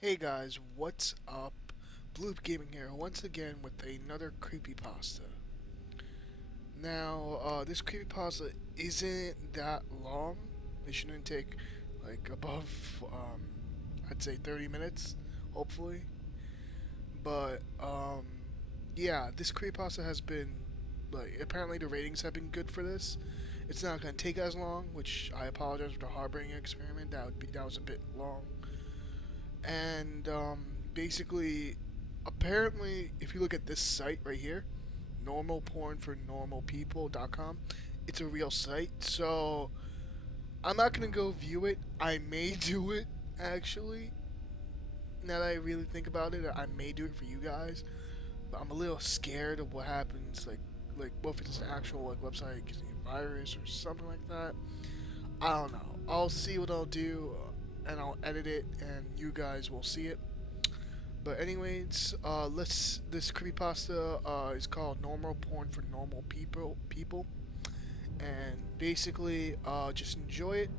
Hey guys, what's up? Bloop Gaming here, once again with another creepypasta. Now, this creepypasta isn't that long. It shouldn't take like above, I'd say 30 minutes, hopefully. But, yeah, this creepypasta has been, like, apparently the ratings have been good for this. It's not gonna take as long, which I apologize for the harbringer experiment. That was a bit long. And basically, apparently, if you look at this site right here, normalpornfornormalpeople.com, it's a real site. So I'm not gonna go view it. I may do it actually. Now that I really think about it, I may do it for you guys. But I'm a little scared of what happens. Like what if it's an actual like website gives me a virus or something like that. I don't know. I'll see what I'll do, and I'll edit it, and you guys will see it. But anyways, this creepypasta is called "Normal Porn for Normal People," and basically, just enjoy it,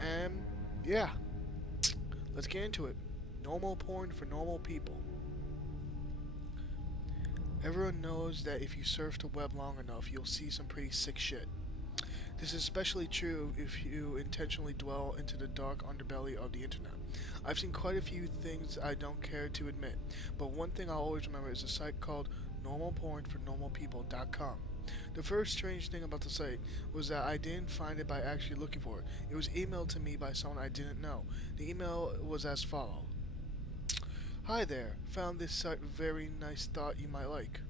and yeah, let's get into it. Normal porn for normal people. Everyone knows that if you surf the web long enough, you'll see some pretty sick shit. This is especially true if you intentionally dwell into the dark underbelly of the internet. I've seen quite a few things I don't care to admit, but one thing I'll always remember is a site called normalpornfornormalpeople.com. The first strange thing about the site was that I didn't find it by actually looking for it. It was emailed to me by someone I didn't know. The email was as follows. Hi there, found this site very nice, thought you might like.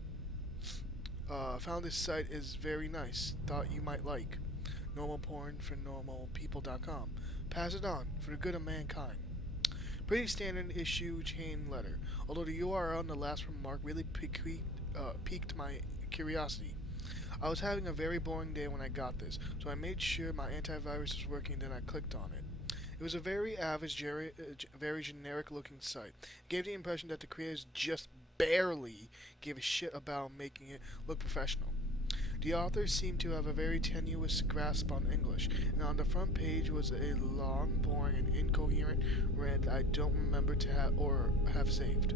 Found this site is very nice, thought you might like. Normalpornfornormalpeople.com. Pass it on for the good of mankind. Pretty standard issue chain letter, although the URL in the last remark really piqued my curiosity. I was having a very boring day when I got this, so I made sure my antivirus was working, then I clicked on it. It was a very average, very generic looking site. It gave the impression that the creators just barely gave a shit about making it look professional. The author seemed to have a very tenuous grasp on English, and on the front page was a long, boring, and incoherent rant that I don't remember to have saved.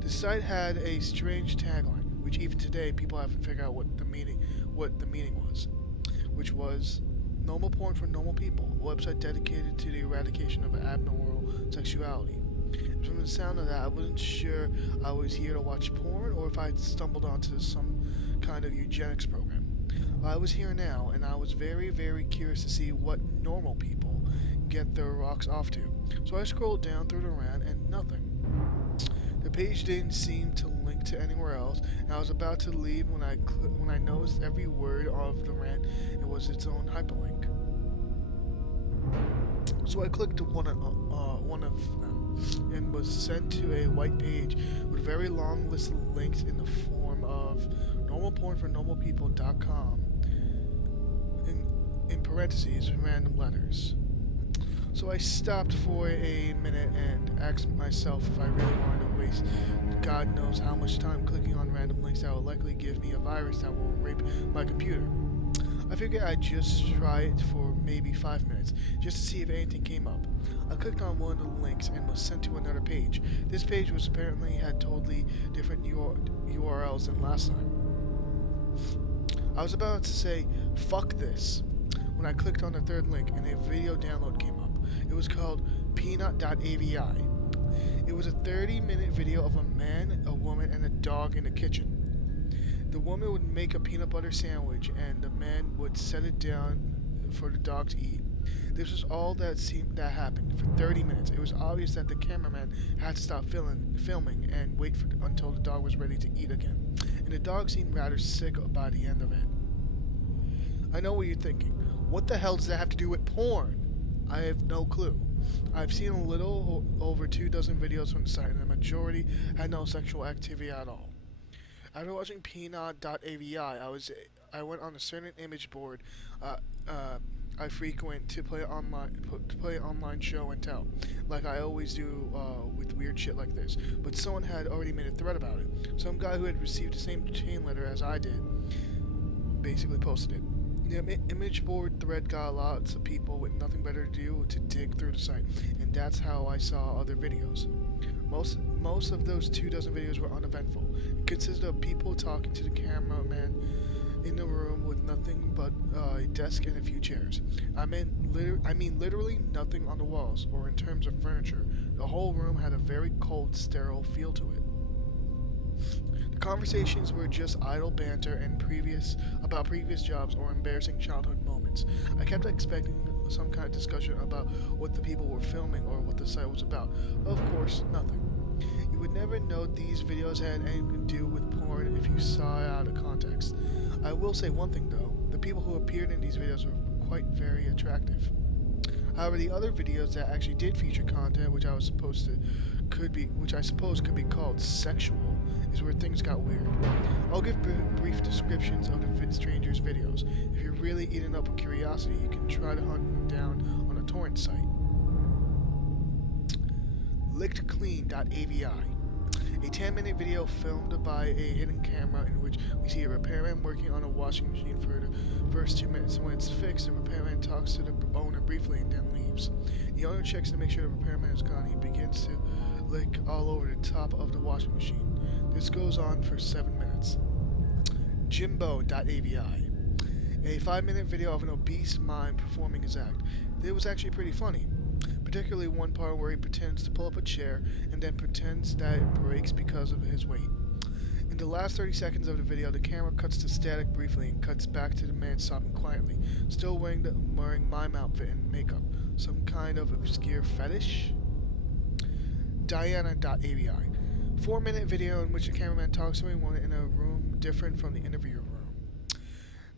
The site had a strange tagline, which even today people haven't figured out what the meaning was, which was "Normal porn for normal people," a website dedicated to the eradication of abnormal sexuality. From the sound of that, I wasn't sure I was here to watch porn or if I'd stumbled onto some kind of eugenics program. Well, I was here now, and I was very, very curious to see what normal people get their rocks off to. So I scrolled down through the rant, and nothing. The page didn't seem to link to anywhere else, and I was about to leave when I noticed every word of the rant it was its own hyperlink. So I clicked one of them and was sent to a white page with a very long list of links in the form of normalpornfornormalpeople.com in parentheses random letters. So I stopped for a minute and asked myself if I really wanted to waste God knows how much time clicking on random links that will likely give me a virus that will rape my computer. I figured I'd just try it for maybe 5 minutes, just to see if anything came up. I clicked on one of the links and was sent to another page. This page was apparently had totally different URLs than last time. I was about to say, fuck this, when I clicked on the third link and a video download came up. It was called peanut.avi. It was a 30-minute video of a man, a woman, and a dog in a kitchen. The woman would make a peanut butter sandwich, and the man would set it down for the dog to eat. This was all that happened for 30 minutes. It was obvious that the cameraman had to stop filming and wait until the dog was ready to eat again. And the dog seemed rather sick by the end of it. I know what you're thinking. What the hell does that have to do with porn? I have no clue. I've seen a little over 24 videos from the site, and the majority had no sexual activity at all. After watching peanut.avi, I went on a certain image board I frequent to play online show and tell, like I always do with weird shit like this. But someone had already made a thread about it. Some guy who had received the same chain letter as I did basically posted it. The image board thread got lots of people with nothing better to do to dig through the site, and that's how I saw other videos. Most of those 24 videos were uneventful. It consisted of people talking to the cameraman in the room with nothing but a desk and a few chairs. I mean literally nothing on the walls or in terms of furniture. The whole room had a very cold, sterile feel to it. The conversations were just idle banter and about previous jobs or embarrassing childhood moments. I kept expecting some kind of discussion about what the people were filming or what the site was about. Of course, nothing. You would never know these videos had anything to do with porn if you saw it out of context. I will say one thing though, the people who appeared in these videos were quite very attractive. However, the other videos that actually did feature content which I suppose could be called sexual, is where things got weird. I'll give brief descriptions of the strangers' videos. If you're really eaten up with curiosity, you can try to hunt them down on a torrent site. LickedClean.avi, a 10-minute video filmed by a hidden camera in which we see a repairman working on a washing machine for the first 2 minutes. When it's fixed, the repairman talks to the owner briefly and then leaves. The owner checks to make sure the repairman is gone. He begins to lick all over the top of the washing machine. This goes on for 7 minutes. Jimbo.avi, a 5-minute video of an obese mime performing his act. It was actually pretty funny, particularly one part where he pretends to pull up a chair and then pretends that it breaks because of his weight. In the last 30 seconds of the video, the camera cuts to static briefly and cuts back to the man sobbing quietly, still wearing mime outfit and makeup. Some kind of obscure fetish? Diana.avi, 4-minute video in which the cameraman talks to anyone in a room different from the interview room.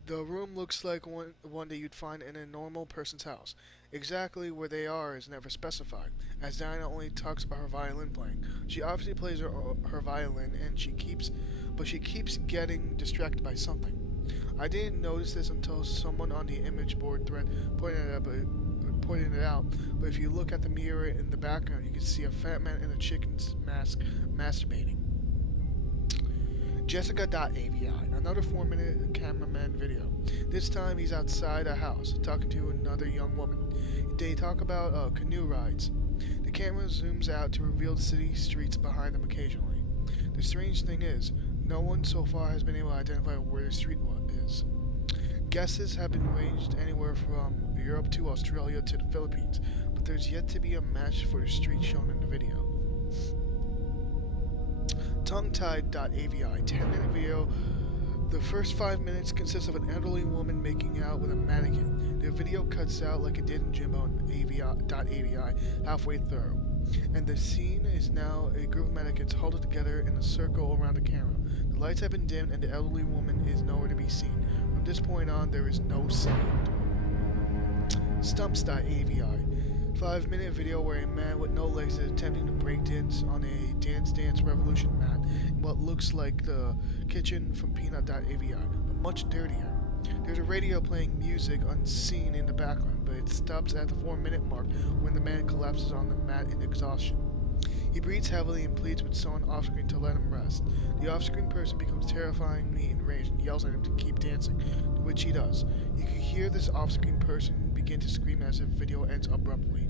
The room looks like one that you'd find in a normal person's house. Exactly where they are is never specified, as Diana only talks about her violin playing. She obviously plays her violin, and she keeps getting distracted by something. I didn't notice this until someone on the image board thread pointed it out, but if you look at the mirror in the background, you can see a fat man in a chicken's mask masturbating. Jessica.avi, another 4-minute cameraman video. This time he's outside a house, talking to another young woman. They talk about canoe rides. The camera zooms out to reveal the city streets behind them occasionally. The strange thing is, no one so far has been able to identify where the street is. Guesses have been ranged anywhere from Europe to Australia to the Philippines, but there's yet to be a match for the street shown in the video. Tonguetied.avi, 10-minute video. The first 5 minutes consists of an elderly woman making out with a mannequin. The video cuts out like it did in Jimbo.avi halfway through, and the scene is now a group of mannequins huddled together in a circle around the camera. The lights have been dimmed and the elderly woman is nowhere to be seen. From this point on, there is no sound. Stumps.avi, 5-minute video where a man with no legs is attempting to break dance on a Dance Dance Revolution mat in what looks like the kitchen from Peanut.avi, but much dirtier. There's a radio playing music unseen in the background, but it stops at the 4-minute mark when the man collapses on the mat in exhaustion. He breathes heavily and pleads with someone off-screen to let him rest. The off-screen person becomes terrifyingly enraged and yells at him to keep dancing, to which he does. You can hear this off-screen person begin to scream as if video ends abruptly.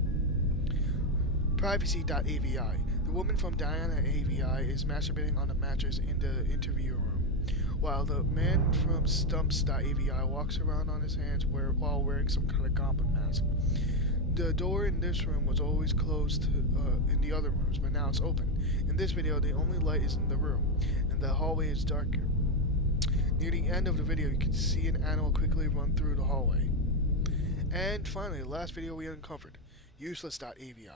Privacy.avi, the woman from Diana.avi is masturbating on a mattress in the interview room, while the man from Stumps.avi walks around on his hands while wearing some kind of goblin mask. The door in this room was always closed in the other rooms, but now it's open. In this video, the only light is in the room, and the hallway is darker. Near the end of the video, you can see an animal quickly run through the hallway. And finally, the last video we uncovered, Useless.avi.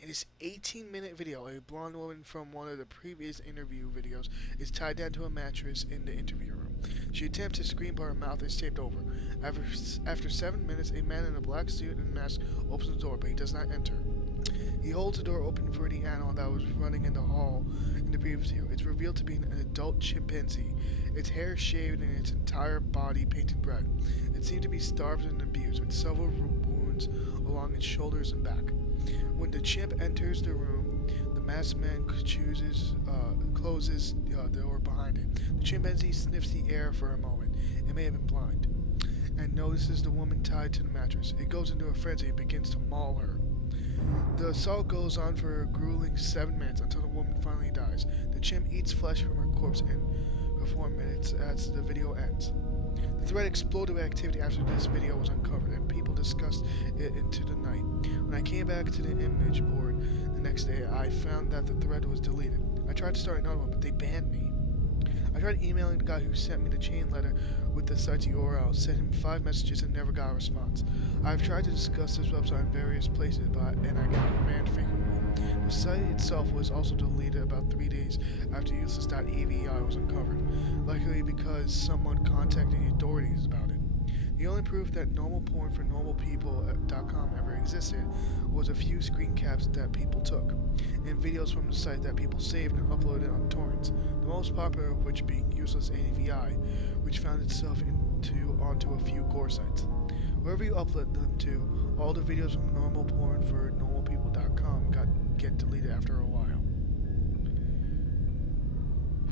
In this 18-minute video, a blonde woman from one of the previous interview videos is tied down to a mattress in the interview room. She attempts to scream, but her mouth is taped over. After 7 minutes, a man in a black suit and mask opens the door, but he does not enter. He holds the door open for the animal that was running in the hall in the previous video. It's revealed to be an adult chimpanzee. Its hair is shaved and its entire body painted red. It seemed to be starved and abused, with several wounds along its shoulders and back. When the chimp enters the room, the masked man closes the door behind it. The chimpanzee sniffs the air for a moment. It may have been blind. and notices the woman tied to the mattress. It goes into a frenzy and begins to maul her. The assault goes on for a grueling 7 minutes until the woman finally dies. The chimp eats flesh from her corpse in 4 minutes as the video ends. The thread exploded with activity after this video was uncovered, and people discussed it into the night. When I came back to the image board the next day, I found that the thread was deleted. I tried to start another one, but they banned me. I tried emailing the guy who sent me the chain letter with the site's URL, sent him 5 messages and never got a response. I've tried to discuss this website in various places, and I got banned frequently. The site itself was also deleted about 3 days after useless.avi was uncovered, likely because someone contacted the authorities about it. The only proof that normal porn for normalpeople.com ever existed was a few screen caps that people took, and videos from the site that people saved and uploaded on torrents, the most popular of which being useless.avi, which found itself onto a few gore sites. Wherever you upload them to, all the videos from normal porn for normalpeople.com get deleted after a while.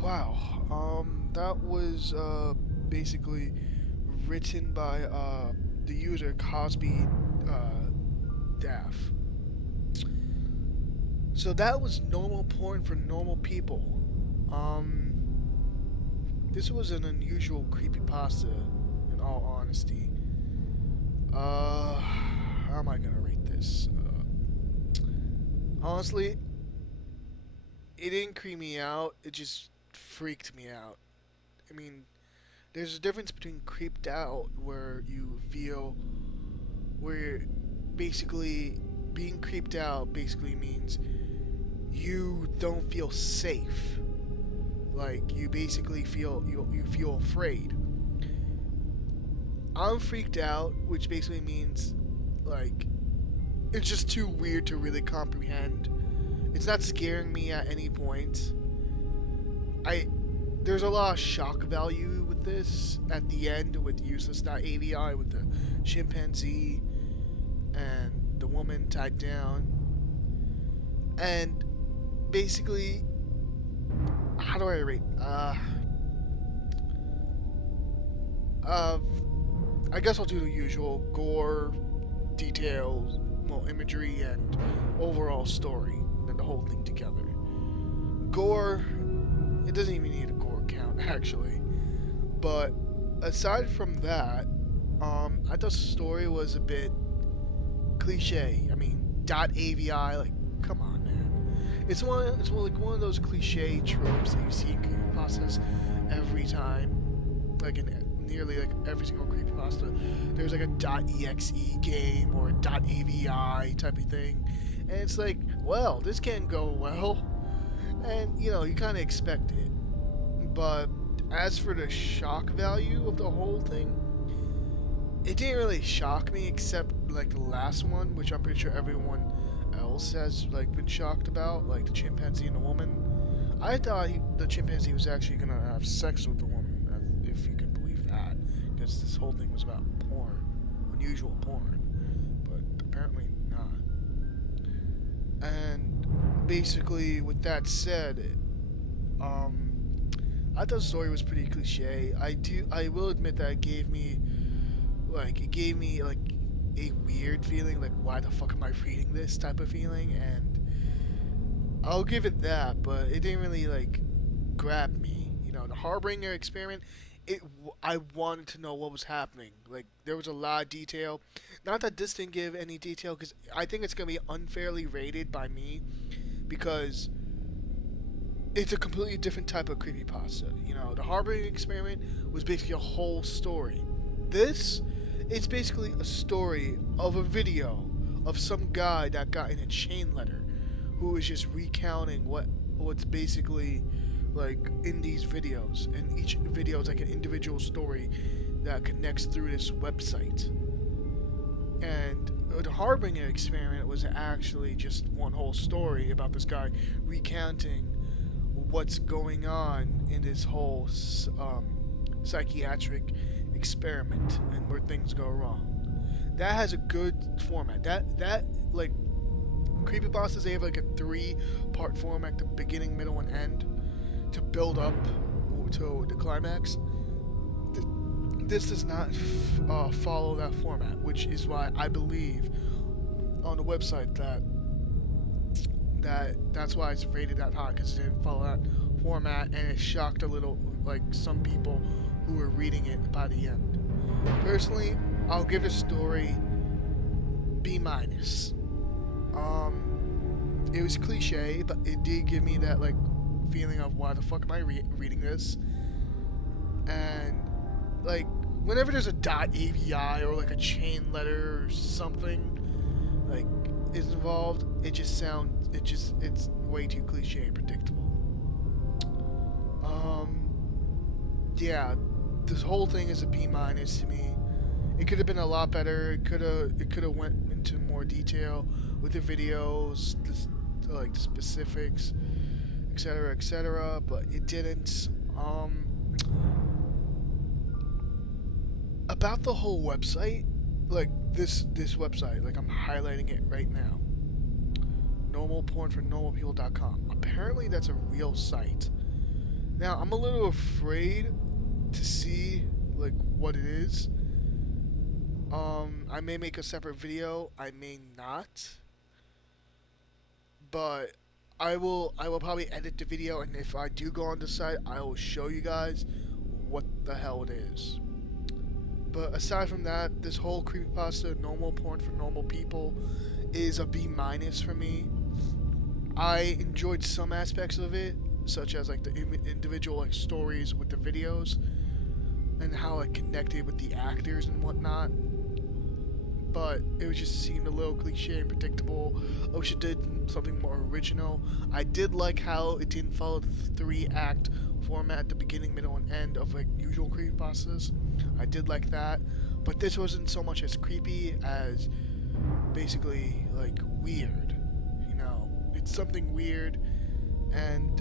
Wow, that was basically written by the user Cosby Daff. So that was normal porn for normal people. This was an unusual creepypasta, in all honesty. How am I gonna rate this? Honestly, it didn't creep me out, it just freaked me out. I mean, there's a difference between creeped out, where basically being creeped out basically means you don't feel safe. Like, you basically feel you feel afraid. I'm freaked out, which basically means like it's just too weird to really comprehend. It's not scaring me at any point. There's a lot of shock value with this at the end with useless.avi, with the chimpanzee and the woman tied down. And basically, how do I rate? I guess I'll do the usual: gore, details, imagery, and overall story, and the whole thing together. Gore, it doesn't even need a gore count, actually. But aside from that, I thought the story was a bit cliche. I mean, .avi, like, come on, man. It's one of those cliche tropes that you see in creepypastas every time. Like in nearly like every single creepypasta, there's like a .exe game or a .avi type of thing, and it's like, well, this can't go well, and you know, you kind of expect it. But as for the shock value of the whole thing, it didn't really shock me, except like the last one, which I'm pretty sure everyone else has like been shocked about, like the chimpanzee and the woman. I thought the chimpanzee was actually gonna have sex with the woman, if you can believe that, because this whole thing was about porn, unusual porn, but apparently not. And basically, with that said, I thought the story was pretty cliche. I will admit that it gave me like a weird feeling, like, why the fuck am I reading this type of feeling, and I'll give it that, but it didn't really like grab me. You know, the harbringer experiment, I wanted to know what was happening. Like, there was a lot of detail. Not that this didn't give any detail, because I think it's gonna be unfairly rated by me, because it's a completely different type of creepypasta. You know, the harbringer experiment was basically a whole story. This, it's basically a story of a video of some guy that got in a chain letter, who is just recounting what's basically like in these videos, and each video is like an individual story that connects through this website. And the harbringer experiment was actually just one whole story about this guy recounting what's going on in this whole psychiatric experiment and where things go wrong. That has a good format. That like, creepypastas, they have like a 3-part format: the beginning, middle, and end, to build up to the climax. this does not follow that format, which is why I believe on the website that's why it's rated that high, because it didn't follow that format, and it shocked a little, like, some people who were reading it by the end. Personally, I'll give the story B minus. It was cliche, but it did give me that, like, feeling of why the fuck am I reading this? And, like, whenever there's a .avi or like a chain letter or something like is involved, it's way too cliche and predictable. Yeah, this whole thing is a B minus to me. It could have been a lot better. It could have went into more detail with the videos, like the specifics, etc., but it didn't. About the whole website, like this website, like I'm highlighting it right now. Normalpornfornormalpeople.com. Apparently that's a real site. Now I'm a little afraid to see like what it is. I may make a separate video, I may not. But I will probably edit the video, and if I do go on the site, I will show you guys what the hell it is. But aside from that, this whole creepypasta, normal porn for normal people, is a B minus for me. I enjoyed some aspects of it, such as like the individual like stories with the videos, and how it connected with the actors and whatnot. But it just seemed a little cliche and predictable. I wish it did something more original. I did like how it didn't follow the 3-act format at the beginning, middle, and end of like usual creepypastas. I did like that, but this wasn't so much as creepy as basically like weird. You know, it's something weird. And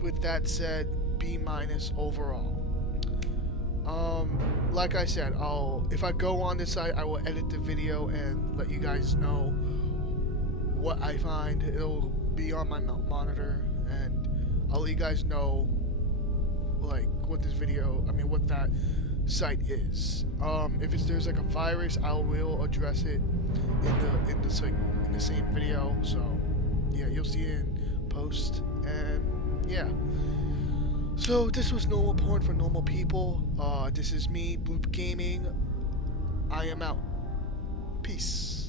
with that said, B minus overall. Like I said, if I go on this site, I will edit the video and let you guys know what I find. It'll be on my monitor, and I'll let you guys know like what what that site is. If there's like a virus, I will address it in the same video. So yeah, you'll see it in post, and yeah. So this was normal porn for normal people. This is me, Bloop Gaming. I am out. Peace.